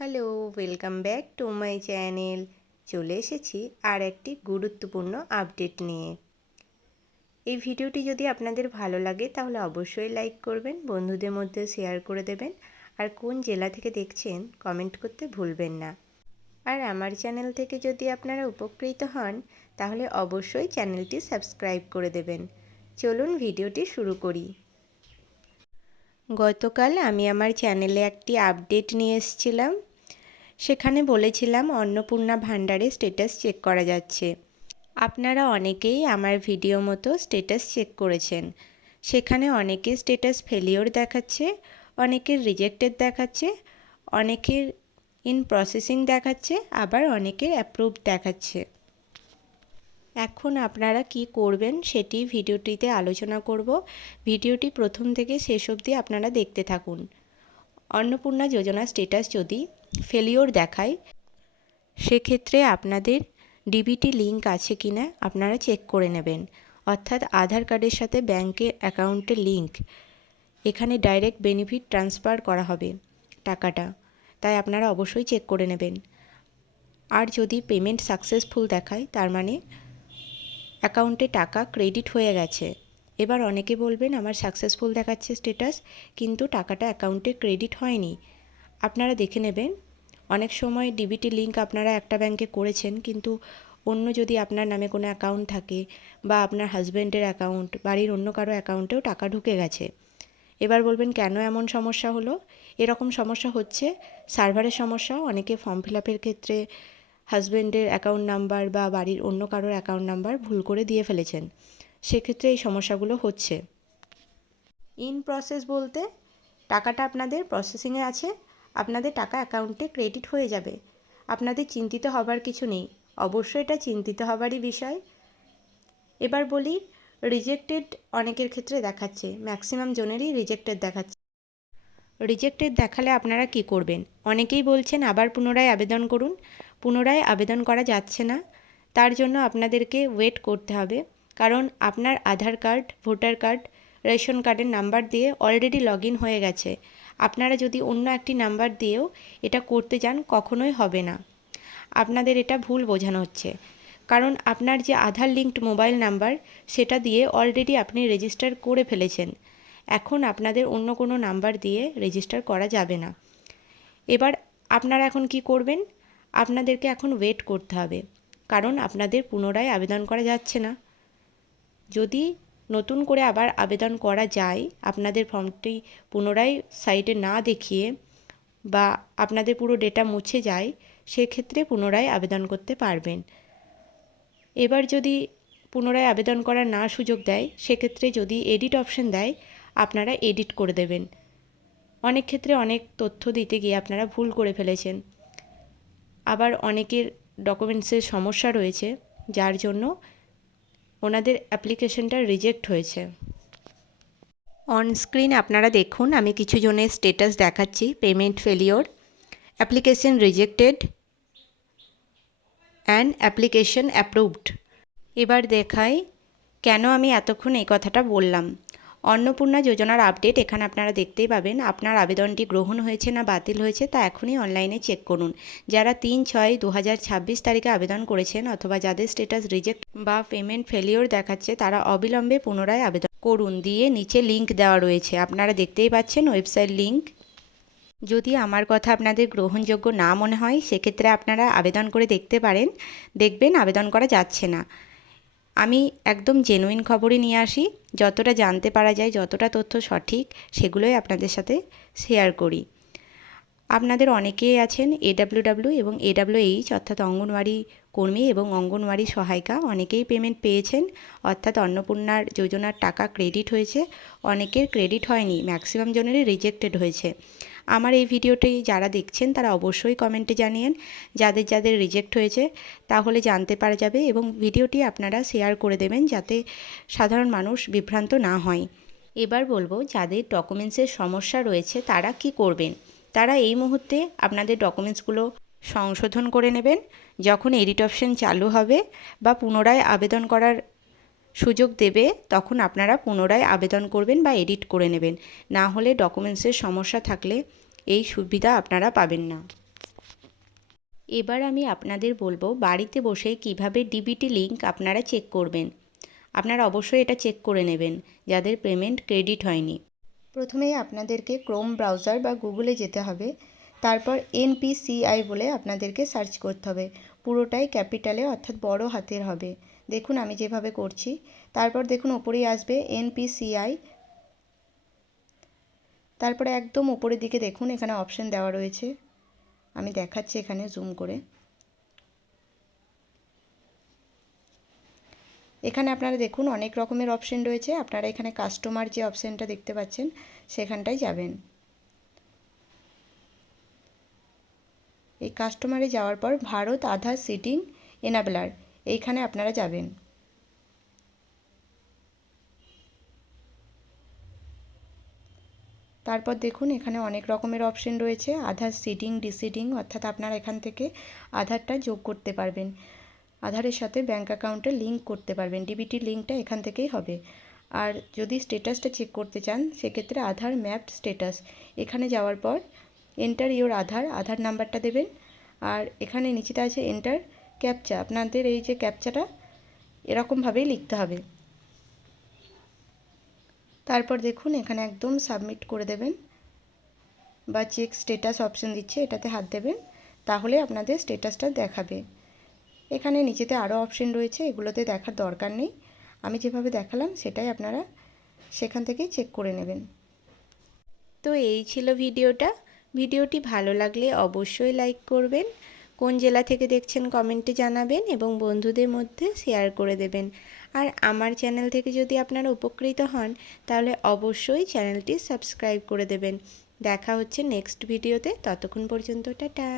Hello, welcome back to my channel. চলে এসেছি আর একটি গুরুত্বপূর্ণ আপডেট নিয়ে। এই ভিডিওটি যদি আপনাদের ভালো লাগে তাহলে অবশ্যই লাইক করবেন, বন্ধুদের মধ্যে শেয়ার করে দেবেন, আর কোন জেলা থেকে দেখছেন কমেন্ট করতে ভুলবেন না। আর আমার চ্যানেল থেকে যদি আপনারা উপকৃত হন তাহলে অবশ্যই চ্যানেলটি সাবস্ক্রাইব করে দেবেন। চলুন ভিডিওটি শুরু করি। গতকাল আমি আমার চ্যানেলে একটি আপডেট নিয়ে এসেছিলাম। সেখানে বলেছিলাম অন্নপূর্ণা ভাণ্ডারে স্ট্যাটাস চেক করা যাচ্ছে। আপনারা অনেকেই আমার ভিডিও মতো স্ট্যাটাস চেক করেছেন। সেখানে অনেকের স্ট্যাটাস ফেলিওর দেখাচ্ছে, অনেকের রিজেক্টেড দেখাচ্ছে, অনেকের ইন প্রসেসিং দেখাচ্ছে, আবার অনেকের অ্যাপ্রুভড দেখাচ্ছে। এখন আপনারা কি করবেন সেটি ভিডিওটিতে আলোচনা করব। ভিডিওটি প্রথম থেকে শেষ অবধি আপনারা দেখতে থাকুন। অন্নপূর্ণা যোজনা স্ট্যাটাস যদি ফেলিওর দেখায় সেক্ষেত্রে আপনাদের ডিবিটি লিঙ্ক আছে কিনা আপনারা চেক করে নেবেন, অর্থাৎ আধার কার্ডের সাথে ব্যাংকের অ্যাকাউন্টের লিঙ্ক। এখানে ডাইরেক্ট বেনিফিট ট্রান্সফার করা হবে টাকাটা, তাই আপনারা অবশ্যই চেক করে নেবেন। আর যদি পেমেন্ট সাকসেসফুল দেখায় তার মানে অ্যাকাউন্টে টাকা ক্রেডিট হয়ে গেছে। এবার অনেকে বলবেন আমার সাকসেসফুল দেখাচ্ছে স্ট্যাটাস কিন্তু টাকাটা অ্যাকাউন্টে ক্রেডিট হয়নি। আপনারা দেখে নেবেন, অনেক সময় ডিবিটি লিঙ্ক আপনারা একটা ব্যাংকে করেছেন কিন্তু অন্য যদি আপনার নামে কোনো অ্যাকাউন্ট থাকে বা আপনার হাজব্যান্ডের অ্যাকাউন্ট, বাড়ির অন্য কারো অ্যাকাউন্টেও টাকা ঢুকে গেছে। এবার বলবেন কেন এমন সমস্যা হলো? এরকম সমস্যা হচ্ছে সার্ভারের সমস্যা। অনেকে ফর্ম ফিল আপের ক্ষেত্রে হাজব্যান্ডের অ্যাকাউন্ট নাম্বার বা বাড়ির অন্য কারোর অ্যাকাউন্ট নাম্বার ভুল করে দিয়ে ফেলেছেন, সেক্ষেত্রে এই সমস্যাগুলো হচ্ছে। ইন প্রসেস বলতে টাকাটা আপনাদের প্রসেসিংয়ে আছে, আপনাদের টাকা অ্যাকাউন্টে ক্রেডিট হয়ে যাবে। আপনাদের চিন্তিত হবার কিছু নেই, অবশ্যই এটা চিন্তিত হবারই বিষয়। এবার বলি রিজেক্টেড অনেকের ক্ষেত্রে দেখাচ্ছে, ম্যাক্সিমাম জনেরই রিজেক্টেড দেখাচ্ছে। রিজেক্টেড দেখালে আপনারা কি করবেন? অনেকেই বলছেন আবার পুনরায় আবেদন করুন। পুনরায় আবেদন করা যাচ্ছে না, তার জন্য আপনাদেরকে ওয়েট করতে হবে। কারণ আপনার আধার কার্ড, ভোটার কার্ড, রেশন কার্ডের নাম্বার দিয়ে অলরেডি লগ ইন হয়ে গেছে। আপনারা যদি অন্য একটি নাম্বার দিয়েও এটা করতে যান কখনোই হবে না। আপনাদের এটা ভুল বোঝানো হচ্ছে। কারণ আপনার যে আধার লিঙ্কড মোবাইল নাম্বার সেটা দিয়ে অলরেডি আপনি রেজিস্টার করে ফেলেছেন। এখন আপনাদের অন্য কোনো নাম্বার দিয়ে রেজিস্টার করা যাবে না। এবার আপনারা এখন কি করবেন? আপনাদেরকে এখন ওয়েট করতে হবে, কারণ আপনাদের পুনরায় আবেদন করা যাচ্ছে না। যদি নতুন করে আবার আবেদন করা যায়, আপনাদের ফর্মটি পুনরায় সাইটে না দেখিয়ে বা আপনাদের পুরো ডেটা মুছে যায়, সেক্ষেত্রে পুনরায় আবেদন করতে পারবেন। এবার যদি পুনরায় আবেদন করার না সুযোগ দেয়, সেক্ষেত্রে যদি এডিট অপশন দেয় আপনারা এডিট করে দেবেন। অনেক ক্ষেত্রে অনেক তথ্য দিতে গিয়ে আপনারা ভুল করে ফেলেছেন। আবার অনেকের ডকুমেন্টসের সমস্যা রয়েছে, যার জন্য ওনাদের অ্যাপ্লিকেশনটা রিজেক্ট হয়েছে। অন স্ক্রিন আপনারা দেখুন, আমি কিছু জনের স্ট্যাটাস দেখাচ্ছি। Payment failure, application rejected and application approved. এবার দেখাই কেন আমি এতক্ষণ এই কথাটা বললাম। অন্নপূর্ণা যোজনার আপডেট এখানে আপনারা দেখতেই পাবেন। আপনার আবেদনটি গ্রহণ হয়েছে না বাতিল হয়েছে তা এখনই অনলাইনে চেক করুন। যারা 3/6/2026 তারিখে আবেদন করেছেন অথবা যাদের স্ট্যাটাস রিজেক্ট বা পেমেন্ট ফেলিওর দেখাচ্ছে তারা অবিলম্বে পুনরায় আবেদন করুন। দিয়ে নিচে লিঙ্ক দেওয়া রয়েছে, আপনারা দেখতেই পাচ্ছেন ওয়েবসাইট লিঙ্ক। যদি আমার কথা আপনাদের গ্রহণযোগ্য না মনে হয় সেক্ষেত্রে আপনারা আবেদন করে দেখতে পারেন, দেখবেন আবেদন করা যাচ্ছে না। আমি একদম জেনুইন খবরই নিয়ে আসি, যতটা জানতে পারা যায়, যতটা তথ্য সঠিক সেগুলোই আপনাদের সাথে শেয়ার করি। আপনাদের অনেকেই আছেন AWW এবং AWH অর্থাৎ অঙ্গনওয়াড়ি কর্মী এবং অঙ্গনওয়াড়ি সহায়িকা, অনেকেই পেমেন্ট পেয়েছেন, অর্থাৎ অন্নপূর্ণার যোজনার টাকা ক্রেডিট হয়েছে। অনেকের ক্রেডিট হয়নি, ম্যাক্সিমাম জনেরই রিজেক্টেড হয়েছে। আমার এই ভিডিওটি যারা দেখছেন তারা অবশ্যই কমেন্টে জানিয়েন যাদের যাদের রিজেক্ট হয়েছে, তাহলে জানতে পারা যাবে এবং ভিডিওটি আপনারা শেয়ার করে দেবেন যাতে সাধারণ মানুষ বিভ্রান্ত না হয়। এবার বলবো যাদের ডকুমেন্টসের সমস্যা রয়েছে তারা কি করবেন। তারা এই মুহূর্তে আপনাদের ডকুমেন্টসগুলো সংশোধন করে নেবেন। যখন এডিট অপশন চালু হবে বা পুনরায় আবেদন করার সুযোগ দেবে তখন আপনারা পুনরায় আবেদন করবেন বা এডিট করে নেবেন। না হলে ডকুমেন্টসের সমস্যা থাকলে এই সুবিধা আপনারা পাবেন না। এবার আমি আপনাদের বলবো বাড়িতে বসে কিভাবে ডিবিটি লিঙ্ক আপনারা চেক করবেন। আপনারা অবশ্যই এটা চেক করে নেবেন যাদের পেমেন্ট ক্রেডিট হয়নি। প্রথমেই আপনাদেরকে ক্রোম ব্রাউজার বা গুগলে যেতে হবে, তারপর এনপিসিআই বলে আপনাদেরকে সার্চ করতে হবে। পুরোটাই ক্যাপিটালে অর্থাৎ বড় হাতের হবে। দেখুন আমি যেভাবে করছি, তারপর দেখুন ওপরেই আসবে এনপিসিআই, তারপরে একদম ওপরের দিকে দেখুন এখানে অপশান দেওয়া রয়েছে, আমি দেখাচ্ছি এখানে জুম করে। এখানে আপনারা দেখুন অনেক রকমের অপশান রয়েছে, আপনারা এখানে কাস্টমার যে অপশানটা দেখতে পাচ্ছেন সেখানটায় যাবেন। এই কাস্টমারে যাওয়ার পর ভারত আধার সিটিং এনাবলার এইখানে আপনারা যাবেন। তারপর দেখুন এখানে অনেক রকমের অপশান রয়েছে, আধার সিডিং ডিসিডিং, অর্থাৎ আপনারা এখান থেকে আধারটা যোগ করতে পারবেন, আধারের সাথে ব্যাঙ্ক অ্যাকাউন্টে লিঙ্ক করতে পারবেন। ডিবিটি লিঙ্কটা এখান থেকেই হবে। আর যদি স্ট্যাটাসটা চেক করতে চান সেক্ষেত্রে আধার ম্যাপড স্ট্যাটাস এখানে যাওয়ার পর এন্টার ইওর আধার নাম্বারটা দেবেন। আর এখানে নিচেতে আছে এন্টার ক্যাপচা, আপনাদের এই যে ক্যাপচাটা এরকমভাবেই লিখতে হবে। তারপর দেখুন এখানে একদম সাবমিট করে দেবেন বা চেক স্ট্যাটাস অপশান দিচ্ছে এটাতে হাত দেবেন, তাহলে আপনাদের স্ট্যাটাসটা দেখাবে। এখানে নিচেতে আরও অপশান রয়েছে, এগুলোতে দেখার দরকার নেই, আমি যেভাবে দেখালাম সেটাই আপনারা সেখান থেকেই চেক করে নেবেন। তো এই ছিল ভিডিওটি ভালো লাগলে অবশ্যই লাইক করবেন, কোন জেলা থেকে দেখছেন কমেন্টে জানাবেন এবং বন্ধুদের মধ্যে শেয়ার করে দেবেন। আর আমার চ্যানেল থেকে যদি আপনারা উপকৃত হন তাহলে অবশ্যই চ্যানেলটি সাবস্ক্রাইব করে দেবেন। দেখা হচ্ছে নেক্সট ভিডিওতে, ততক্ষণ পর্যন্ত টাটা।